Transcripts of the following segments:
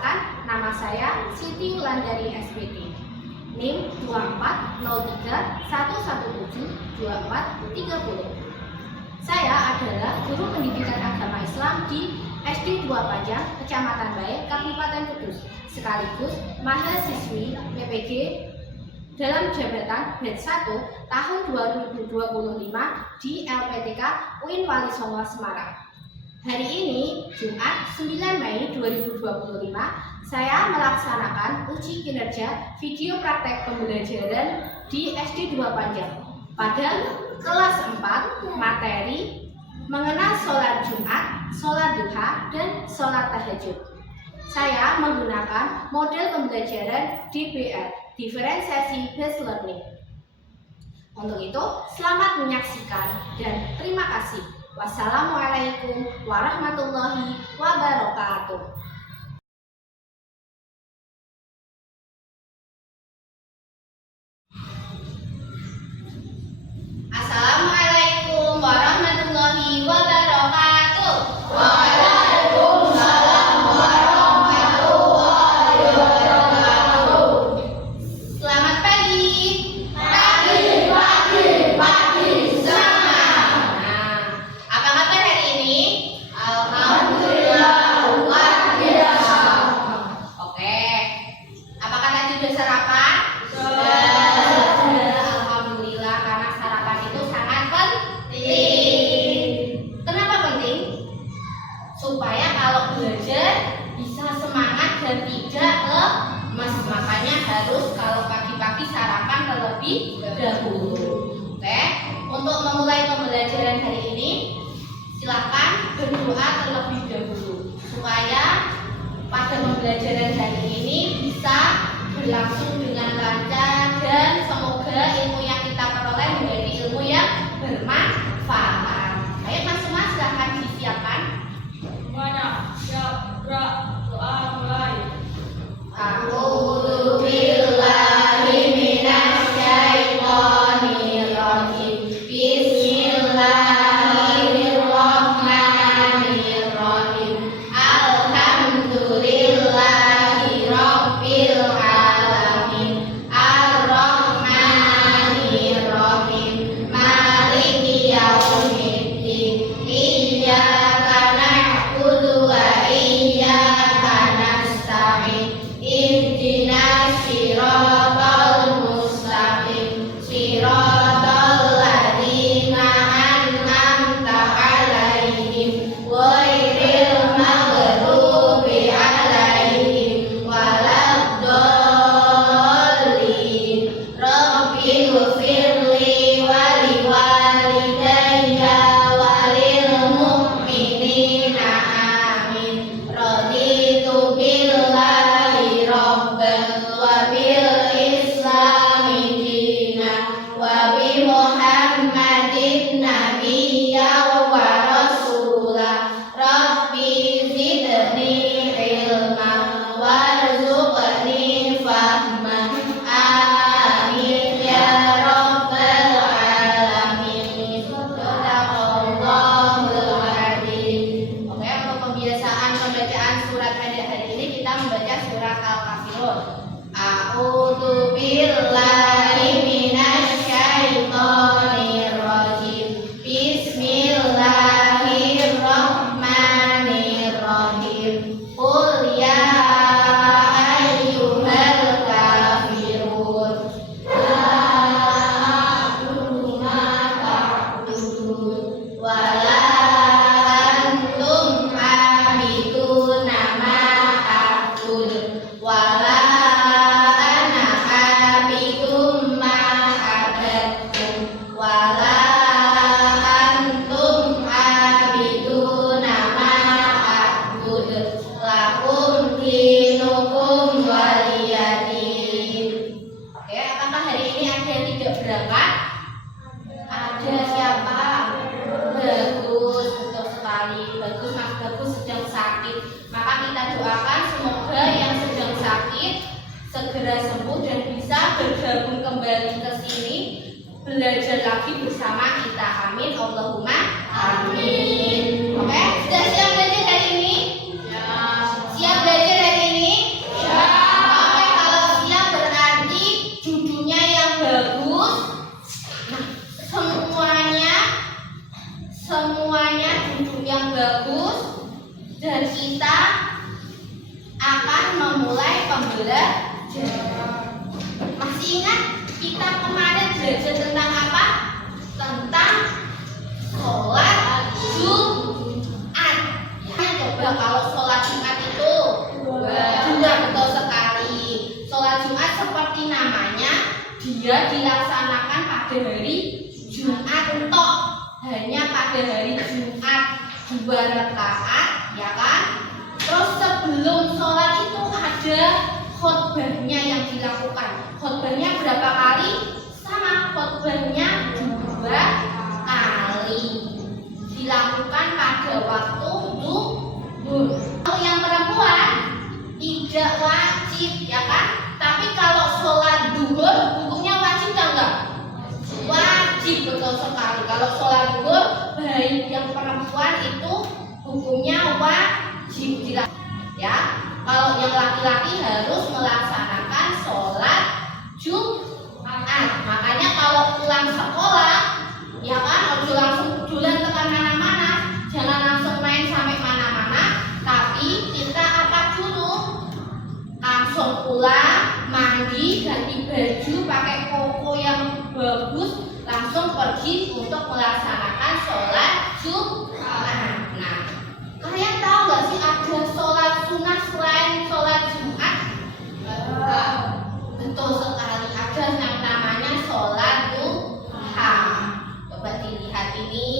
Perkenalkan, nama saya Siti Wulandari SPT. NIM 2403117240. Saya adalah guru pendidikan agama Islam di SD 2 Panjang, Kecamatan Bae, Kabupaten Kudus, sekaligus mahasiswi PPG dalam jabatan batch 1 tahun 2025 di LPTK UIN Wali Songo Semarang. Hari ini, Jumat 9 Mei 2025, saya melaksanakan uji kinerja video praktek pembelajaran di SD 2 Panjang pada kelas 4 materi mengenal sholat Jumat, sholat duha, dan sholat tahajud. Saya menggunakan model pembelajaran DBL, Diferensiasi Based Learning. Untuk itu, selamat menyaksikan dan terima kasih. Wassalamualaikum warahmatullahi wabarakatuh. Assalamualaikum warahmatullahi wabarakatuh. Waalaikumsalam warahmatullahi wabarakatuh. Selamat pagi. Pagi sama. Nah, apa kabar hari ini? Alhamdulillah luar biasa. Oke. Apakah tadi sudah sarapan? Alhamdulillah, karena sarapan itu sangat penting. Kenapa penting? Supaya kalau belajar bisa semangat dan tidak lemas. Makanya harus kalau pagi-pagi sarapan terlebih dahulu. Oke. Untuk memulai pembelajaran hari ini, silakan berdoa terlebih dahulu supaya pada pembelajaran hari ini bisa berlangsung dengan lancar dan semoga ilmu yang kita peroleh menjadi ilmu yang bermanfaat. Ayo Mas Suma, silahkan disiapkan. Semuanya siap, gerak, doa mulai. A'udzu billahi minasyaitonir rajim. Bismillahirrahmanirrahim. Alhamdulillahi rabbil alamin. Ar-Rahmanir Rahim. Maliki yaumiddin. Iyyaka na'budu wa iyyaka nasta'in. Ihdinas siratal mustaqim. Siratal ladzina an'amta 'alaihim ghairil maghdubi 'alaihim waladdallin. Rabbighfirli wa liwalidayya wa lil mu'minina amin. Raditu billahi rabban wa bil islami dinan wa bi Muhammadin nabiyyan wa rasula. Rabbi zidni ilman warzuqni fahman. Amin ya rabbal alamin. Sadaqallahul adzim. Oke, untuk pembiasaan pembacaan surat pada hari ini kita membaca surat Al-Kafirun. A'udzu billahi minasyaitonir rajim. Bismillahirrahmanirrahim. Qul ya ayyuhal kafirun la a'budu ma ta'budun wa la antum 'abiduna ma a'budu wa la ana 'abidum ma abadtum wa la antum 'abiduna ma a'budu lakum dinukum waliyadin. Oke, apakah hari ini ada yang tidak berangkat? Ada. Siapa? Bagus, betul sekali. Bagus Mas Bagus sedang sakit. Maka kita doakan semoga yang sedang sakit segera sembuh dan bisa bergabung kembali ke sini belajar lagi bersama kita. Amin. Allahumma amin. Oke, sudah siap belajar hari ini? Siap belajar hari ini? memulai pembelajaran. Masih ingat kita kemarin belajar tentang apa? Tentang sholat Jumat. Ya, coba kalau sholat Jumat itu benar, betul sekali. Sholat Jumat seperti namanya, dia dilaksanakan pada hari Jumat tok, hanya pada hari Jumat 2 rakaat, ya kan? Terus sebelum sholat itu ada khotbahnya yang dilakukan. Khotbahnya berapa kali? Sama, khotbahnya 2 kali. Dilakukan pada waktu zuhur. Kalau yang perempuan tidak wajib, ya kan? Tapi kalau sholat zuhur hukumnya wajib enggak? Wajib, betul sekali. Kalau sholat zuhur baik yang perempuan itu hukumnya wajib dilakukan, ya. Kalau yang laki-laki harus melaksanakan sholat Jumat. Makanya kalau pulang sekolah, ya kan, harus langsung dulan tekan mana-mana, jangan langsung main sampai mana-mana. Tapi kita apa dulu? Langsung pulang, mandi, ganti baju, pakai koko yang bagus, langsung pergi untuk melaksanakan sholat Jumat. Nah, kalian tahu nggak sih ada sholat sunnah selain sholat Jumat? Betul sekali, ada yang namanya sholat duha. Coba dilihat ini.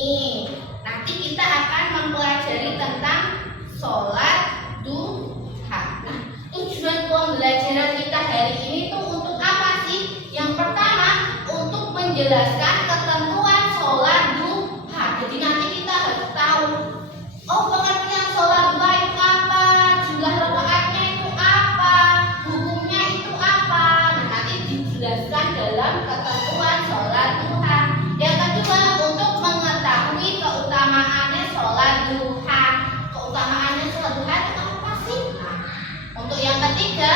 Nanti kita akan mempelajari tentang sholat duha. Nah, tujuan pembelajaran kita hari ini tuh untuk apa sih? Yang pertama, untuk menjelaskan ketentuan sholat duha. Jadi nanti kita harus tahu, oh, pengertian sholat duha itu apa, jumlah rakaatnya itu apa, hukumnya itu apa. Nah, nanti dijelaskan dalam ketentuan sholat duha. Yang kedua, untuk mengetahui keutamaannya sholat duha. Keutamaannya sholat duha itu apa sih? Nah, untuk yang ketiga,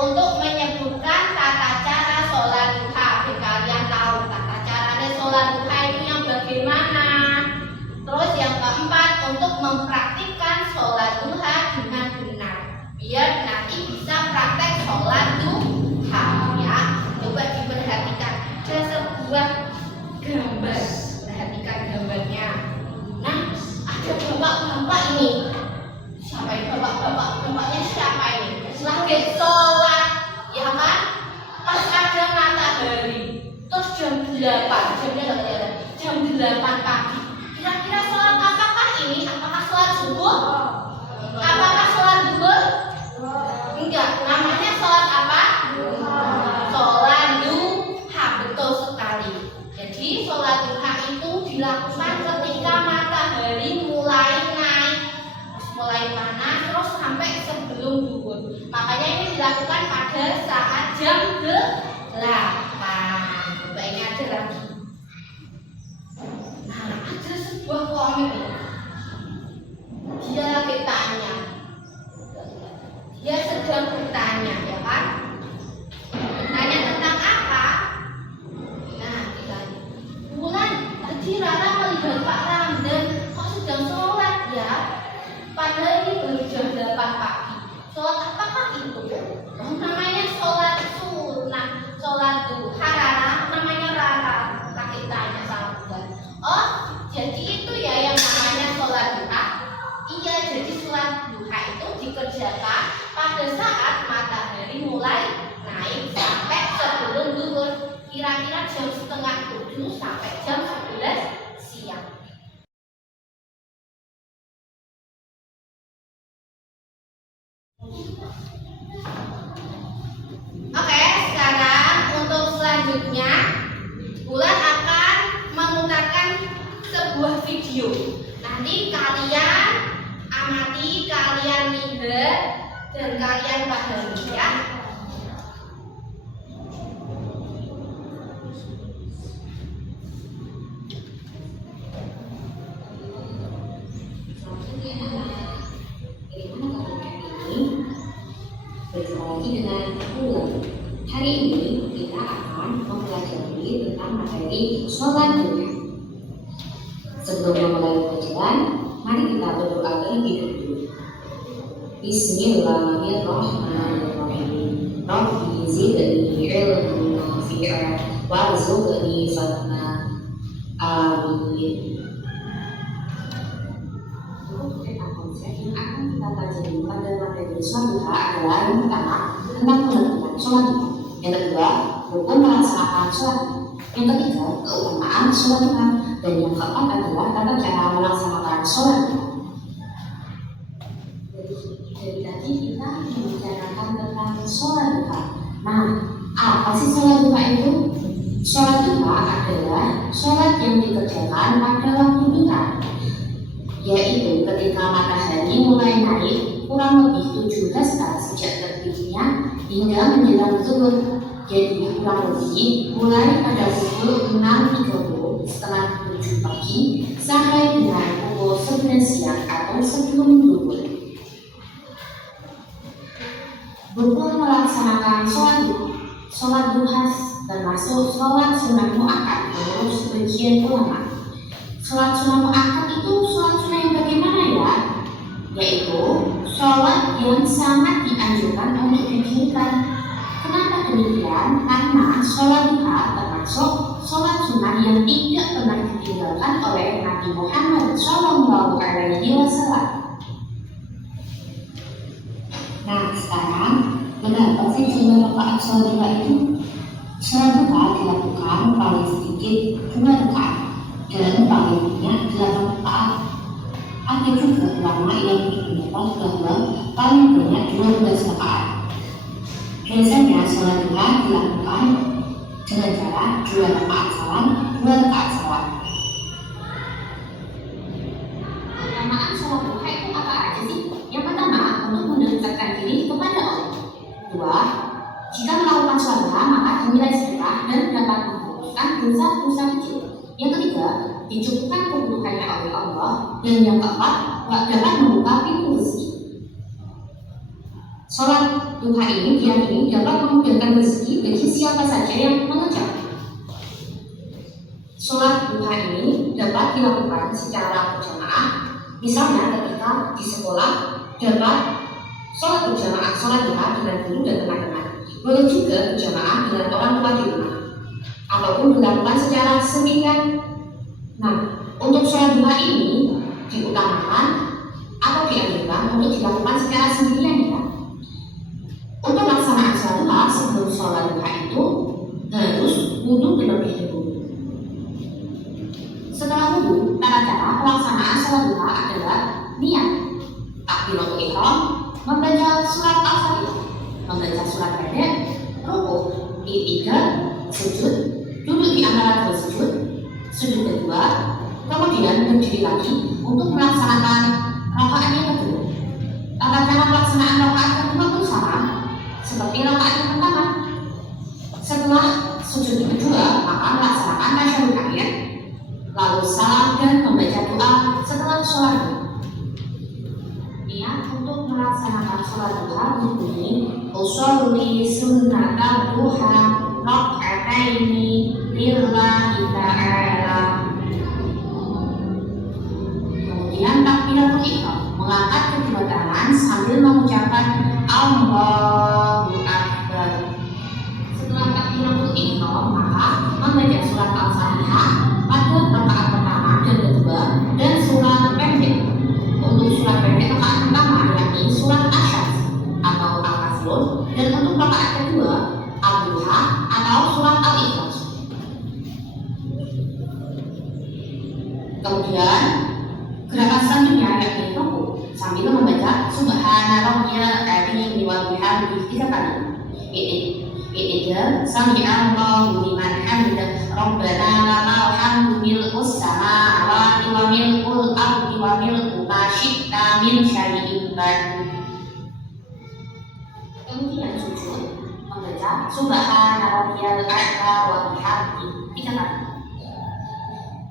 untuk menyebutkan tata cara sholat duha. Kalian tahu tata caranya sholat duha itu yang bagaimana? Terus yang keempat, untuk mempraktikkan sholat duha dengan benar, biar nanti bisa praktek sholat duha, ya. Coba diperhatikan, ada sebuah gambar, perhatikan gambarnya. Nah, ada bapak-bapak ini. Siapa ini bapak-bapak? Bapaknya siapa ini? Lagi sholat, ya kan? Pas ada matahari, terus jam 8 pagi. Kira-kira sholat apakah ini? Apakah sholat subuh? Apakah sholat zuhur? Enggak, namanya sholat apa? Sholat duha, betul sekali. Jadi sholat duha itu dilakukan ketika matahari mulai naik, mulai panas, terus sampai sebelum zuhur. Makanya ini dilakukan pada saat jam 8. Coba ini ada lagi. Nah, ada sebuah komik. Dia lagi tanya. Dia sedang bertanya, ya kan? Bertanya tentang apa? Nah, ditanya. Bulan, tadi Rara melihat Pak Ramdan kok sedang sholat ya? Padahal ini baru jam 8 pagi. Sholat apakah itu? Oh, namanya sholat sunnah, sholat duha. Rara, namanya Rara. Lagi tanya sama Bulan. Oh, jadi itu ya yang namanya sholat duha? Iya, jadi sholat duha itu dikerjakan pada saat matahari mulai naik sampai sebelum zuhur, kira-kira jam 6:30 sampai jam 11 siang. Oke, sekarang untuk selanjutnya Bulan akan memutarkan sebuah video. Nanti kalian amati, kalian lihat, dan kalian pahami, ya. Berjumpa lagi dengan Bulan. Hari ini kita akan mempelajari tentang materi sholat duha. Sebelum memulai pelajaran, mari kita berdoa terlebih dahulu. Bismillahirrahmanirrahim. Rabbi zidni ilman nafi'an warzuqni fahma. Amin. Untuk tema konsep yang akan kita pelajari pada materi sholat duha adalah yang pertama tentang pengertian sholat duha, yang kedua rukun melaksanakan sholat duha, yang ketiga keutamaan sholat duha, dan yang keempat adalah tata cara melaksanakan sholat duha. Dari tadi kita membicarakan tentang sholat duha. Nah, apa sih sholat duha itu? Sholat duha adalah sholat yang dikerjakan pada waktu duha, yaitu ketika matahari mulai naik kurang lebih 7 hasta sejak terbitnya hingga menjelang zuhur. Jadi kurang lebih mulai pada pukul 6.30 setengah 7 pagi sampai dengan pukul 11 siang atau sebelum zuhur. Rukun melaksanakan sholat duha termasuk sholat sunat muakkad menurut sebagian ulama. Sholat sunat muakkad itu sholat sunat yang bagaimana ya? Yaitu sholat yang sangat dianjurkan untuk didirikan. Kenapa demikian? Karena sholat duha termasuk sholat sunat yang tidak pernah ditinggalkan oleh Nabi Muhammad SAW. Nah, sekarang berapa sih jumlah rakaat sholat duha itu? Sholat duha dilakukan paling sedikit 2 rakaat dan paling banyak 8 rakaat. Ada juga ulama yang berpendapat bahwa paling banyak 12 rakaat. Biasanya sholat duha dilakukan dengan cara 2 rakaat salam, 2 rakaat salam. Keutamaan sholat duha itu apa aja sih? Yang pertama, untuk mendekatkan diri kepada Allah. 2. Jika melakukan sholat duha maka dinilai sedekah dan dapat menghapuskan dosa-dosa kecil. Yang ketiga, dicukupkan kebutuhannya oleh Allah. Dan yang keempat, dapat membuka pintu rezeki. Sholat duha ini diyakini dapat memudahkan rezeki bagi siapa saja yang mengerjakan. Sholat duha ini dapat dilakukan secara berjamaah. Misalnya ketika di sekolah dapat sholat berjamaah sholat duha dengan guru dan teman-teman. Boleh juga berjamaah dengan orang tua di rumah, ataupun dilakukan secara sendirian. Nah, untuk sholat duha ini diutamakan atau dianjurkan untuk dilakukan secara sendirian ya. Untuk pelaksanaan sholat duha sebelum sholat duha itu harus wudhu terlebih dahulu. Setelah wudhu, tata cara pelaksanaan sholat duha adalah niat, takbiratul ihram, membaca surat Al-Fatihah, membaca surat pendek, rukuk, i'tidal, sujud, duduk di antara 2 sujud, sujud kedua, kemudian berdiri lagi untuk melaksanakan rakaat yang kedua. Tata cara pelaksanaan rakaat kedua pun sama seperti rakaat yang pertama. Setelah sujud kedua, maka melaksanakan tasyahud akhir, lalu salam dan membaca doa setelah sholat. Niat untuk melaksanakan sholat duha berbunyi usolli sunnatal duha rak'ataini lillahi ta'ala. Kemudian takbiratul ihram, mengangkat kedua tangan sambil mengucapkan Allahu Akbar. Setelah takbiratul ihram, maka membaca surat Al-Fatihah pada rakaat pertama dan kedua dan surat pendek. Untuk surat pendek rakaat pertama yakni surat Asy-Syams atau Al-Kafirun, dan untuk rakaat kedua Al-Duha atau surat Al-Ikhlas. Kemudian gerakan selanjutnya yakni rukuk sambil membaca Subhana rabbiyal a'la wa bihamdihi 3 kali. I'tidal sami'allahu liman hamidah rabbana lakal hamdu mil'us samawati wa mil'ul ardi wa mil'u ma syi'ta min syai'in ba'du. Kemudian sujud membaca Subhana rabbiyal a'la wa bihamdihi 3 kali.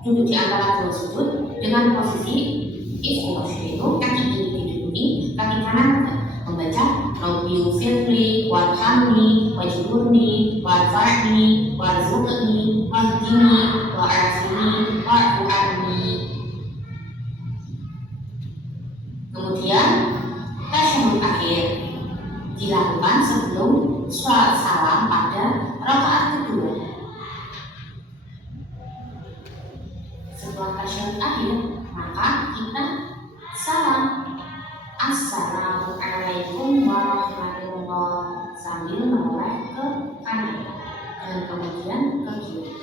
Duduk di antara 2 sujud dengan posisi istiqomah, itu kaki kiri didudui, kaki kanan membaca Rabbi firli warhamni wajburni warfa'ni warzuqni wahdini wa'afini wa'fu anni. Kemudian tasyahud terakhir dilakukan sebelum sholat salam pada rakaat kedua. Setelah tasyahud akhir, maka kita salam Assalamualaikum warahmatullahi sambil menoleh ke kanan dan kemudian ke kiri.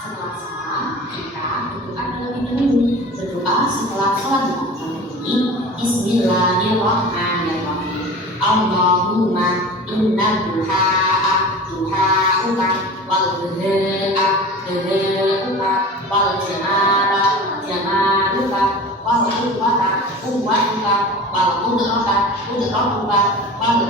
Setelah salam, kita berdoa terlebih dahulu. Berdoa setelah sholat ini Bismillahirrahmanirrahim. Allahumma inna duha'uka wal duha'uka wal jamaluka wal quwwatuka wal qudratuka wal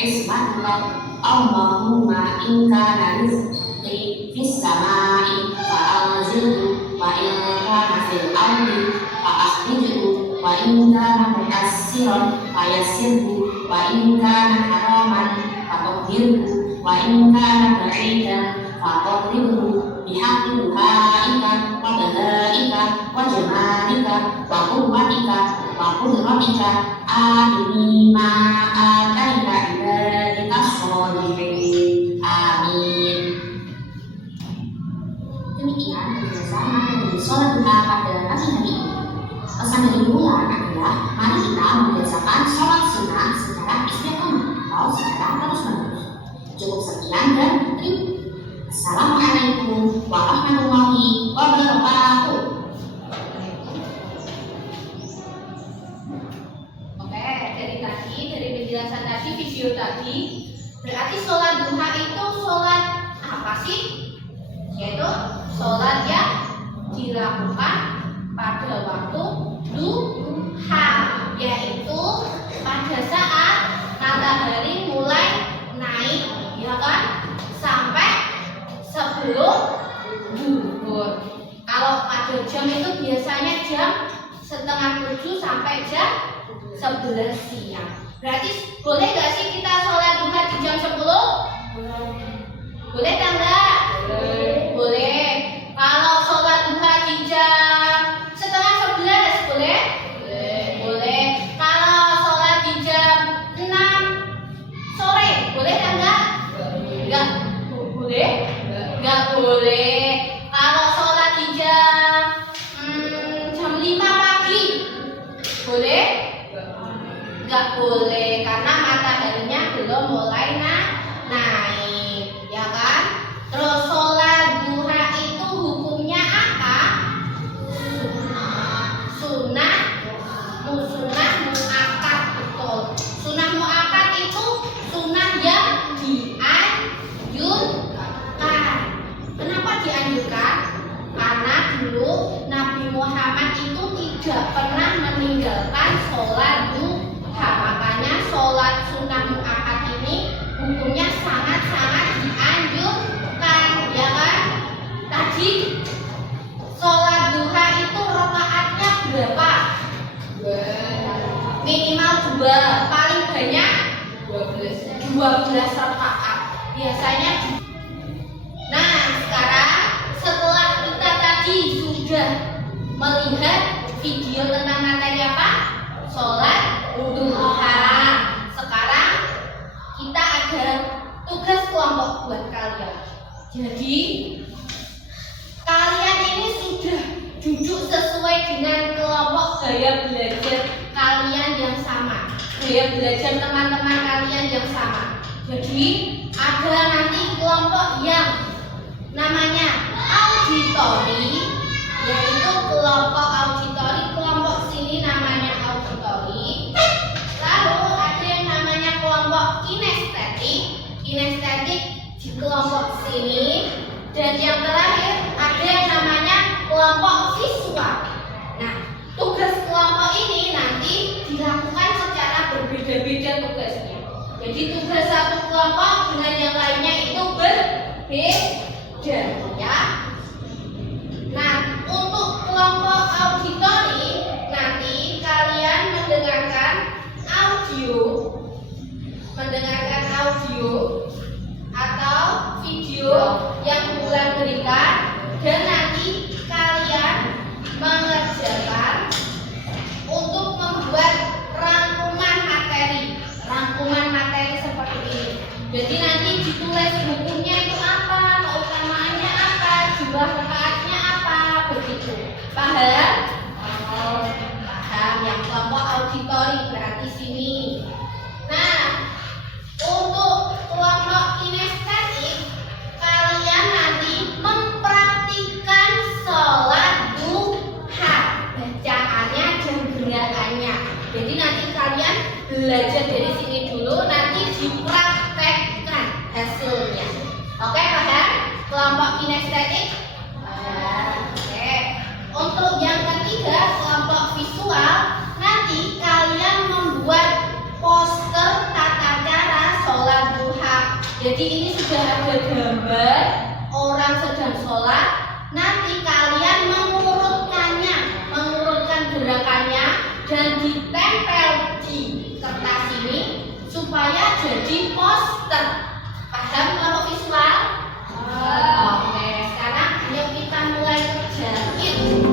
ismatuka. Allahumma inka rizqi fis samai fa'anzilhu wa in kana fil ardi fa'akhrijhu wa in kana muyassiran fayassirhu wa in kana haraman fatahhirhu wa in kana ba'idan faqarribhu bihaqqi du'aika wa dalaika wa jamalika wa quwwatika wa qudratika amin ma ataika ibadika sholihin. Amin. Demikian bersama dari sholat duha pada pagi hari ini. Pesan dari bulan adalah mari kita membiasakan sholat sunnah secara istiqomah atau secara terus-menerus. Cukup sekian dan terima. Assalamualaikum warahmatullahi wabarakatuh. Oke, dari penjelasan tadi, video tadi, berarti sholat duha itu sholat apa sih? Yaitu sholat yang dilakukan pada waktu duha, yaitu pada saat matahari mulai naik, ya kan, sampai sebelum zuhur. Kalau pada jam itu biasanya jam 6:30 sampai jam 11 siang. Berarti boleh nggak sih kita sholat duha di jam 10? Boleh tak enggak? Boleh. Kalau sholat duha di jam 10:30 boleh? Boleh. Kalau sholat di jam 6 sore boleh tak enggak? Enggak. Boleh? Enggak boleh. Kalau sholat di jam 5 pagi boleh? Enggak boleh, karena mataharinya belum mulai naik, ya kan? Terus sholat duha itu hukumnya apa? Sunnah muakkad, betul. Sunnah muakkad itu sunnah yang dianjurkan. Kenapa dianjurkan? Karena dulu Nabi Muhammad itu tidak pernah meninggalkan sholat duha. Makanya sholat sunnah muakkad ini hukumnya sangat-sangat dianjurkan, ya kan? Tadi sholat duha itu rakaatnya berapa? Minimal 2, paling banyak 12 rakaat. Biasanya. Nah, sekarang setelah kita tadi sudah melihat video tentang materi apa? Sholat duha. Sekarang kita ada tugas kelompok buat kalian. Jadi kalian ini sudah duduk sesuai dengan kelompok gaya belajar kalian yang sama, gaya belajar teman-teman kalian yang sama. Jadi ada nanti kelompok yang namanya auditori, yaitu kelompok auditori, kelompok sini namanya auditori. Lalu ada yang namanya kelompok kinestetik di kelompok sini, dan yang terakhir ada yang namanya kelompok visual. Nah, tugas kelompok ini nanti dilakukan secara berbeda-beda tugasnya. Jadi tugas satu kelompok dengan yang lainnya itu berbeda, ya. Nah, untuk kelompok auditori nanti kalian mendengarkan audio atau video yang bulan berikan, dan nanti kalian mengerjakan untuk membuat auditori berarti sini. Nah, untuk kelompok kinestetik kalian nanti mempraktikkan sholat duha, bacaannya dan gerakannya. Jadi nanti kalian belajar dari sini dulu, nanti dipraktekkan hasilnya. Oke, paham? Kelompok kinestetik. Oke. Untuk yang ketiga, kelompok visual, nanti kalian membuat poster tata cara sholat duha. Jadi ini sudah ada gambar orang sedang sholat. Nanti kalian mengurutkannya, mengurutkan gerakannya dan ditempel di kertas ini supaya jadi poster. Paham kelompok visual? Oke, sekarang yuk kita mulai kerjain.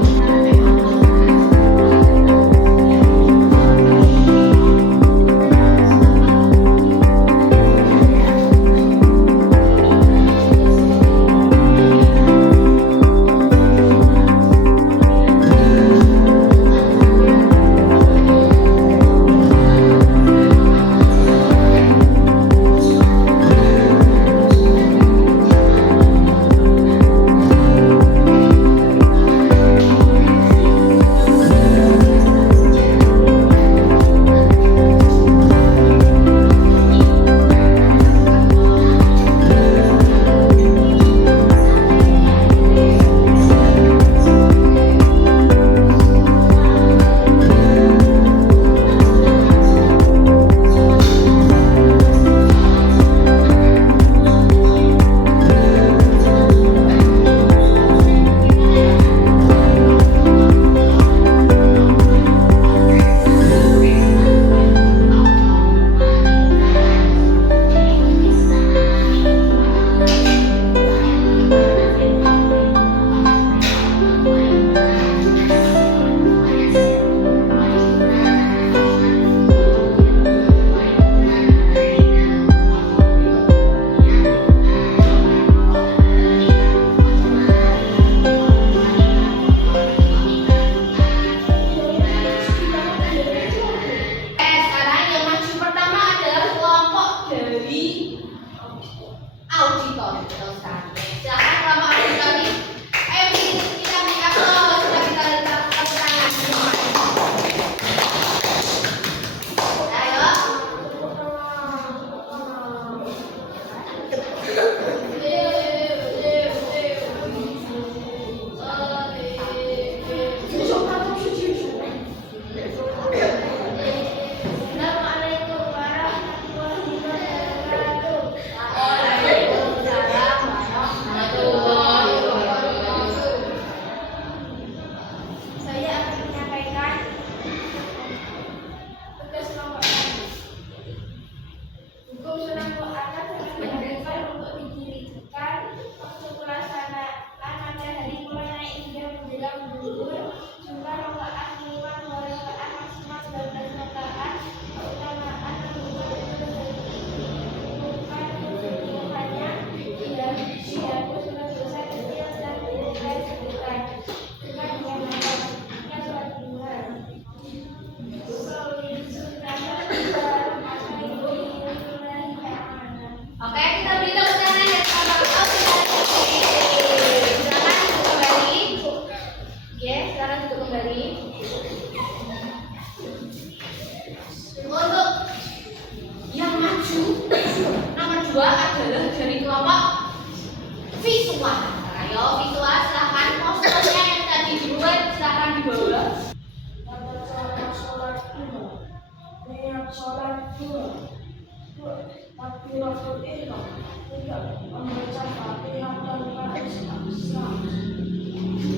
Takbiratul ihram, tidak membaca Fatihah dan Al-Islam.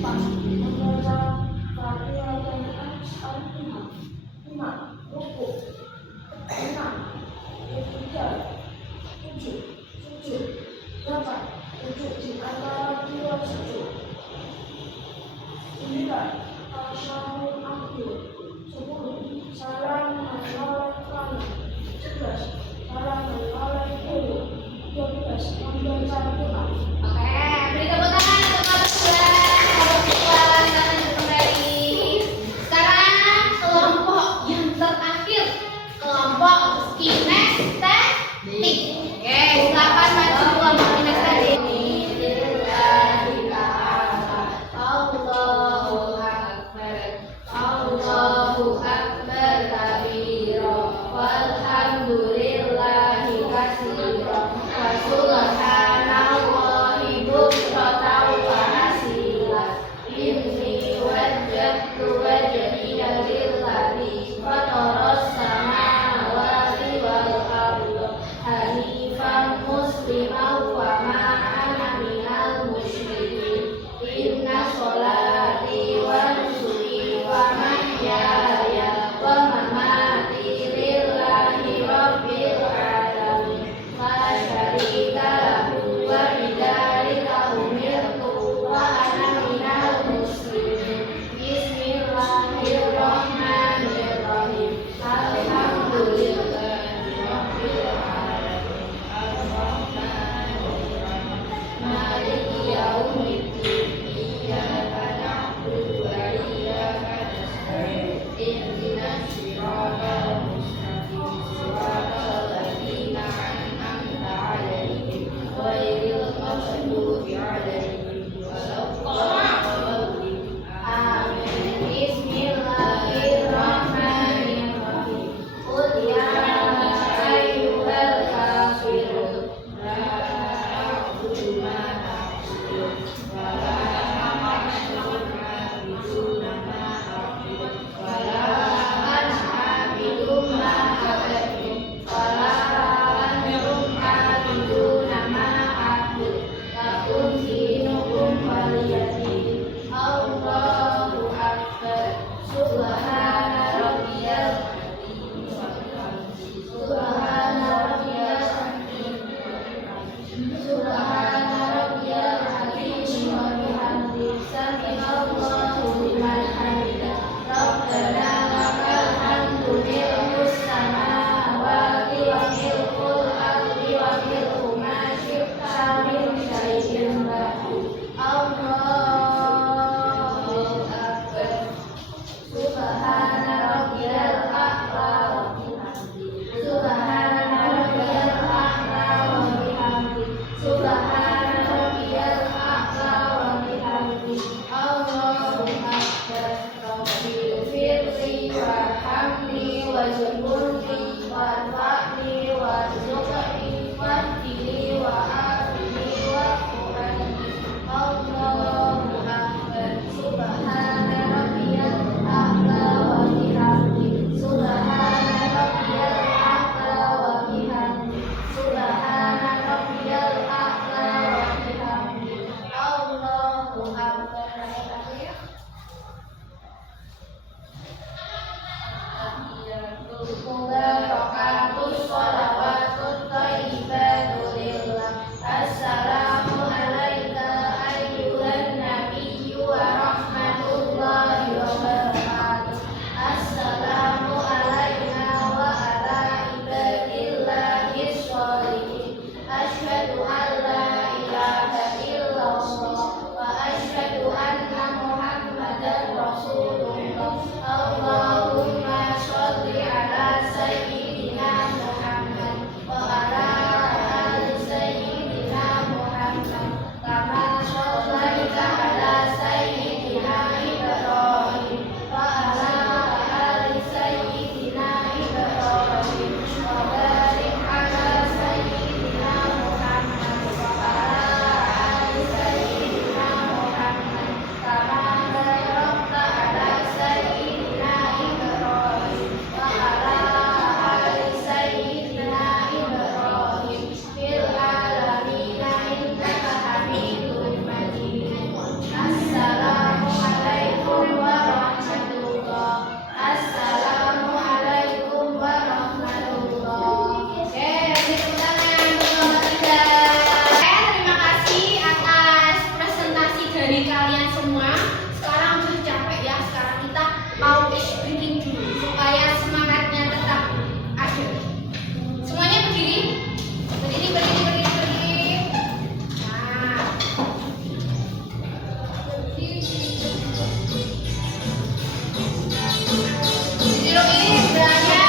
4. Membaca Fatihah dan Al-Fatihah. 5. Rukuk. 6. Iktidal. 7. Sujud. 8. Sujud di antara dua sujud. 9. Tasyahud akhir. 10. Salam menoleh kanan. 11. Salam menoleh kiri. 12. Membaca doa. Oke, beri tepuk tangan untuk kelompok 2. Kelompok 2 silakan kembali. Sekarang kelompok yang kinestetik. Oke, silakan maju kelompok kinestetik. Allahu Akbar, Allahu Akbar kabira, walhamdulillahi katsira, wa subhanallahi bukratan wa asila. Inni wajjahtu wajhiya lilladzi fataras samawati wal arda hanifan musliman wa ma ana minal musyrikin. Inna sholati wa nusuki wa mahyaya wa mamati lillahi rabbil alamin la syarika lahu wa bidzalika umirtu wa ana minal muslimin. Bismillahirrahmanirrahim. Alhamdulillahi rabbil alamin. Ar-Rahmanir-Rahim. Maliki yaumiddin. Iyyaka na'budu wa iyyaka nasta'in. Ihdinas siratal mustaqim. Siratal ladzina an'amta 'alaihim ghairil maghdubi 'alaihim waladdallin. Amin. Bismillahirrahmanirrahim. Qul ya ayyuhal kafirun la a'budu ma ta'budun wa la antum 'abiduna ma a'budu wa la ana 'abidun ma ta'budun wa la antum 'abiduna ma a'budu lakum dinukum waliyadin. Allahu Akbar. Subhana rabbiyal azim wa bihamdihi. Subhana rabbiyal azim. Subhana rabbiyal azim wa bihamdihi. Sami'allahu liman hamidah. Rabbana lakal hamdu mil'us samawati wa mil'ul ardi wa mil'u ma syi'ta min syai'in ba'du. Allahu Akbar. Subhana rabbiyal a'la wa bihamdihi. Subhana rabbiyal a'la wa bihamdihi. Subhana rabbiyal a'la wa bihamdihi. Allahu Akbar. Rabbi ighfirli warhamni wajburni warfa'ni warzuqni wahdini wa afini wa'fu anni. Allahu Akbar. Subhana rabbiyal a'la wa bihamdihi. Subhana rabbiyal a'la wa bihamdihi. Subhana rabbiyal a'la wa bihamdihi. Allahu Akbar. Mubarakatus sholawatut thayyibatu lillah. Assalamu alayka ayyuhan nabiyyu wa rahmatullahi wa barakatuh. Assalamu alayna wa ala ibadillahis sholihin. Asyhadu an la ilaha illallah wa asyhadu anna Muhammadan Rasulullah. Allahumma sholli ala sayyidina Muhammad wa ala ali sayyidina Muhammad kama shallaita ala sayyidina Ibrahim wa ala ali sayyidina Ibrahim wa barik ala sayyidina Muhammad wa ala ali sayyidina Muhammad kama barakta ala sayyidina Ibrahim wa ala ali sayyidina Ibrahim fil alamin innaka Hamidum Majid. Assalamu alaikum warahmatullah. Assalamu alaikum warahmatullah. Oke, tepuk tangan untuk kelompok 3. Terima kasih atas presentasi dari kalian semua. Sekarang udah capek ya. Sekarang kita mau speaking dulu supaya semangatnya tetap ada. Semuanya berdiri. Berdiri, berdiri, berdiri, berdiri. Nah. Berdiri. Berdiri ini sebelahnya.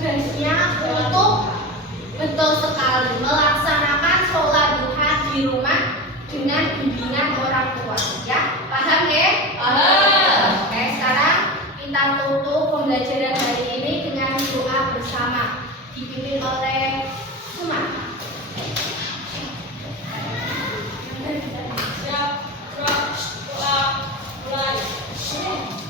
tugasnya untuk betul sekali melaksanakan sholat duha di rumah dengan bimbingan orang tua. Ya, paham ya? Paham. Oke, sekarang kita tutup pembelajaran hari ini dengan doa bersama dipimpin oleh Suma.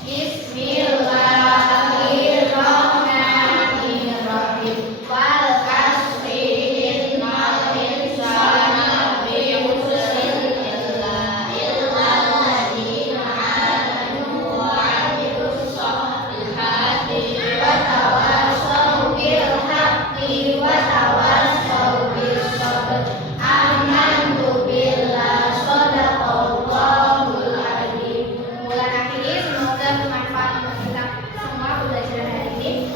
Bismillahirrahmanirrahim. Wal asri innal insana lafi khusrin illa alladzina amanu wa 'amilus shalihati wa tawassaw bil haqqi wa tawassaw bis sabr. Amantu billah, shadaqallahul adzim. Mulai akhiri semoga bermanfaat untuk kita semua pembelajaran hari ini.